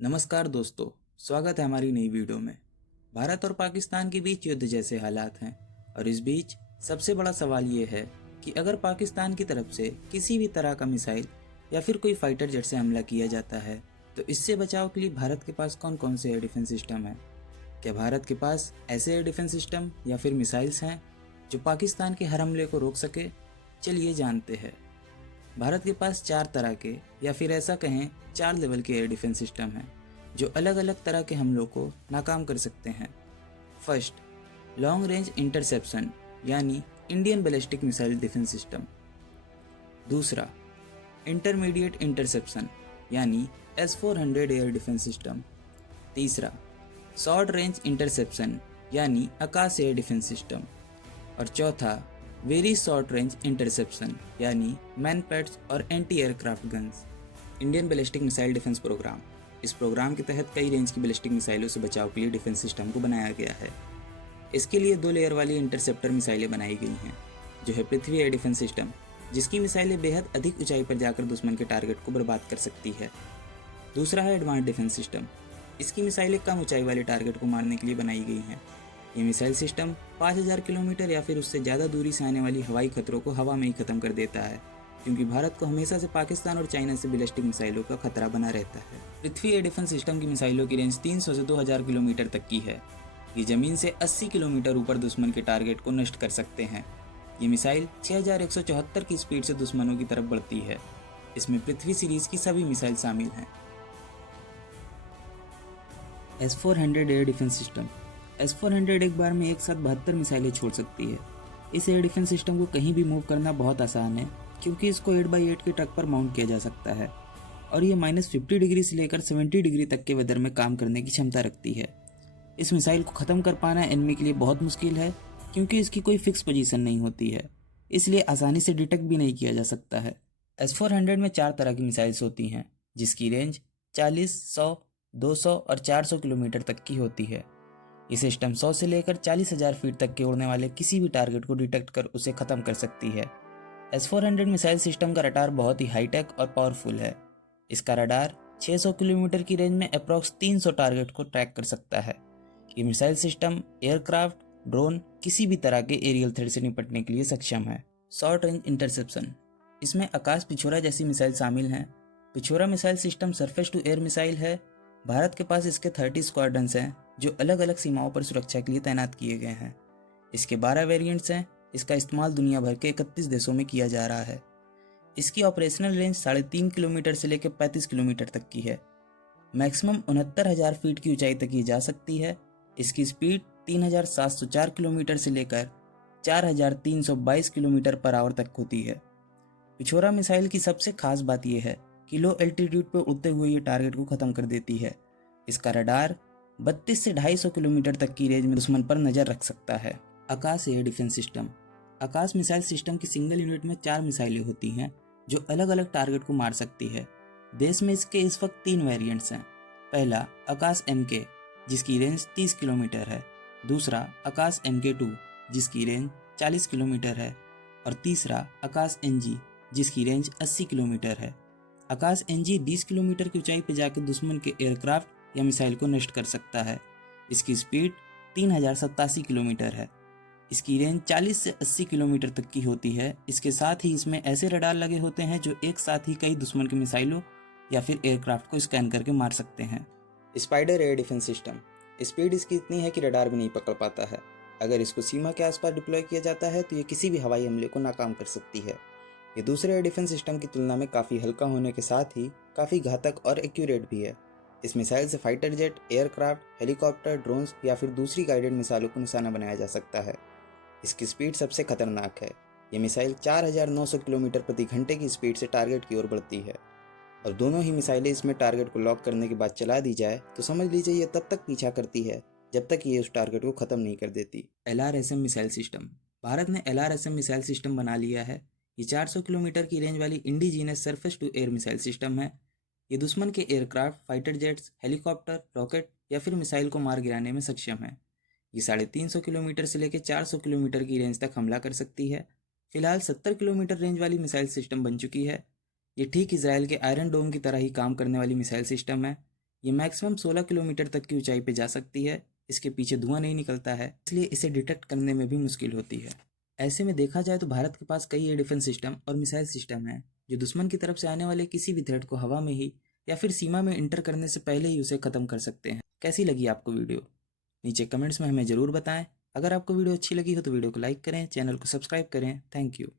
नमस्कार दोस्तों, स्वागत है हमारी नई वीडियो में। भारत और पाकिस्तान के बीच युद्ध जैसे हालात हैं और इस बीच सबसे बड़ा सवाल ये है कि अगर पाकिस्तान की तरफ से किसी भी तरह का मिसाइल या फिर कोई फाइटर जेट से हमला किया जाता है तो इससे बचाव के लिए भारत के पास कौन कौन से एयर डिफेंस सिस्टम है। क्या भारत के पास ऐसे एयर डिफेंस सिस्टम या फिर मिसाइल्स हैं जो पाकिस्तान के हर हमले को रोक सके? चलिए जानते हैं। भारत के पास 4 तरह के या फिर ऐसा कहें 4 लेवल के एयर डिफेंस सिस्टम हैं जो अलग अलग तरह के हमलों को नाकाम कर सकते हैं। फर्स्ट, लॉन्ग रेंज इंटरसेप्शन यानी Indian ballistic missile defence system. दूसरा, इंटरमीडिएट इंटरसेप्शन यानी S-400 एयर डिफेंस सिस्टम। तीसरा, शॉर्ट रेंज इंटरसेप्शन यानी आकाश एयर डिफेंस सिस्टम। और चौथा, वेरी शॉर्ट रेंज इंटरसेप्शन यानी मैनपैड्स और anti aircraft guns. Indian ballistic missile defence programme, इस प्रोग्राम के तहत कई रेंज की बैलिस्टिक मिसाइलों से बचाव के लिए डिफेंस सिस्टम को बनाया गया है। इसके लिए 2 लेयर वाली इंटरसेप्टर मिसाइलें बनाई गई हैं, जो है पृथ्वी एयर डिफेंस सिस्टम, जिसकी मिसाइलें बेहद अधिक ऊंचाई पर जाकर दुश्मन के टारगेट को बर्बाद कर सकती है। दूसरा है एडवांस डिफेंस सिस्टम, इसकी मिसाइलें कम ऊंचाई वाले टारगेट को मारने के लिए बनाई गई हैं। ये मिसाइल सिस्टम 5000 किलोमीटर या फिर उससे ज़्यादा दूरी से आने वाली हवाई खतरों को हवा में ही खत्म कर देता है, क्योंकि भारत को हमेशा से पाकिस्तान और चाइना से बैलिस्टिक मिसाइलों का खतरा बना रहता है। पृथ्वी एयर डिफेंस सिस्टम की मिसाइलों की रेंज 300 से 2000 किलोमीटर तक की है। ये जमीन से 80 किलोमीटर ऊपर दुश्मन के टारगेट को नष्ट कर सकते हैं। ये मिसाइल 6174 की स्पीड से दुश्मनों की तरफ बढ़ती है। इसमें पृथ्वी सीरीज की सभी मिसाइल शामिल हैं। S-400 air defence system. S-400 एक बार में एक साथ 72 मिसाइलें छोड़ सकती है। इस एयर डिफेंस सिस्टम को कहीं भी मूव करना बहुत आसान है, क्योंकि इसको 8x8 के ट्रक पर माउंट किया जा सकता है और ये -50 डिग्री से लेकर 70 डिग्री तक के वेदर में काम करने की क्षमता रखती है। इस मिसाइल को ख़त्म कर पाना एनिमी के लिए बहुत मुश्किल है, क्योंकि इसकी कोई फिक्स पोजीशन नहीं होती है, इसलिए आसानी से डिटेक्ट भी नहीं किया जा सकता है। S-400 में 4 तरह की मिसाइल्स होती हैं, जिसकी रेंज 40, 100, 200 और 400 किलोमीटर तक की होती है। ये सिस्टम 100 से लेकर 40,000 फीट तक के उड़ने वाले किसी भी टारगेट को डिटेक्ट कर उसे ख़त्म कर सकती है। S-400 मिसाइल सिस्टम का रडार बहुत ही हाईटेक और पावरफुल है। इसका रडार 600 किलोमीटर की रेंज में अप्रॉक्स 300 टारगेट को ट्रैक कर सकता है। ये मिसाइल सिस्टम एयरक्राफ्ट, ड्रोन, किसी भी तरह के एरियल थ्रेट से निपटने के लिए सक्षम है। शॉर्ट रेंज इंटरसेप्शन, इसमें आकाश पिछोरा जैसी मिसाइल शामिल हैं। Pechora missile system surface to air missile है। भारत के पास इसके 30 स्क्वाड्रन्स हैं, जो अलग अलग सीमाओं पर सुरक्षा के लिए तैनात किए गए हैं। इसके 12 वेरिएंट्स हैं। इसका इस्तेमाल दुनिया भर के 31 देशों में किया जा रहा है। इसकी ऑपरेशनल रेंज 3.5 किलोमीटर से लेकर 35 किलोमीटर तक की है। मैक्सिमम 69,000 फीट की ऊंचाई तक ये जा सकती है। इसकी स्पीड 3,704 किलोमीटर से लेकर 4,322 किलोमीटर पर आवर तक होती है। पिछोरा मिसाइल की सबसे खास बात यह है कि लो एल्टीट्यूड पर उड़ते हुए ये टारगेट को ख़त्म कर देती है। इसका रडार 32 से 250 किलोमीटर तक की रेंज में दुश्मन पर नज़र रख सकता है। आकाश एयर डिफेंस सिस्टम। आकाश मिसाइल सिस्टम की सिंगल यूनिट में 4 मिसाइलें होती हैं, जो अलग अलग टारगेट को मार सकती है। देश में इसके इस वक्त 3 वेरिएंट्स हैं। पहला आकाश MK, जिसकी रेंज 30 किलोमीटर है। दूसरा आकाश MK2, जिसकी रेंज 40 किलोमीटर है। और तीसरा आकाश NG, जिसकी रेंज 80 किलोमीटर है। आकाश NG 20 किलोमीटर की ऊंचाई पर जाकर दुश्मन के एयरक्राफ्ट या मिसाइल को नष्ट कर सकता है। इसकी स्पीड 3087 किलोमीटर है। इसकी रेंज 40 से 80 किलोमीटर तक की होती है। इसके साथ ही इसमें ऐसे रडार लगे होते हैं जो एक साथ ही कई दुश्मन के मिसाइलों या फिर एयरक्राफ्ट को स्कैन करके मार सकते हैं। Spider air defence system. Speed इसकी इतनी है कि रडार भी नहीं पकड़ पाता है। अगर इसको सीमा के आसपास डिप्लॉय किया जाता है तो ये किसी भी हवाई हमले को नाकाम कर सकती है। ये दूसरे एयर डिफेंस सिस्टम की तुलना में काफ़ी हल्का होने के साथ ही काफ़ी घातक और एक्यूरेट भी है। इस मिसाइल से fighter jet, aircraft, helicopter, drones या फिर दूसरी गाइडेड मिसाइलों को निशाना बनाया जा सकता है। इसकी स्पीड सबसे खतरनाक है। ये मिसाइल 4900 किलोमीटर प्रति घंटे की स्पीड से टारगेट की ओर बढ़ती है और दोनों ही मिसाइलें इसमें टारगेट को लॉक करने के बाद चला दी जाए तो समझ लीजिए ये तब तक पीछा करती है जब तक ये उस टारगेट को ख़त्म नहीं कर देती। LRSM missile system. भारत ने LRSM मिसाइल सिस्टम बना लिया है। ये 400 किलोमीटर की रेंज वाली indigenous surface to air missile system है। ये दुश्मन के aircraft, fighter jets, helicopter, rocket या फिर मिसाइल को मार गिराने में सक्षम है। ये 350 किलोमीटर से लेकर 400 किलोमीटर की रेंज तक हमला कर सकती है। फिलहाल 70 किलोमीटर रेंज वाली मिसाइल सिस्टम बन चुकी है। ये ठीक इजराइल के आयरन डोम की तरह ही काम करने वाली मिसाइल सिस्टम है। ये मैक्सिमम 16 किलोमीटर तक की ऊंचाई पे जा सकती है। इसके पीछे धुआं नहीं निकलता है, इसलिए इसे डिटेक्ट करने में भी मुश्किल होती है। ऐसे में देखा जाए तो भारत के पास कई एयर डिफेंस सिस्टम और मिसाइल सिस्टम हैं जो दुश्मन की तरफ से आने वाले किसी भी थ्रेट को हवा में ही या फिर सीमा में इंटर करने से पहले ही उसे ख़त्म कर सकते हैं। कैसी लगी आपको वीडियो? नीचे कमेंट्स में हमें ज़रूर बताएं। अगर आपको वीडियो अच्छी लगी हो तो वीडियो को लाइक करें, चैनल को सब्सक्राइब करें। Thank you.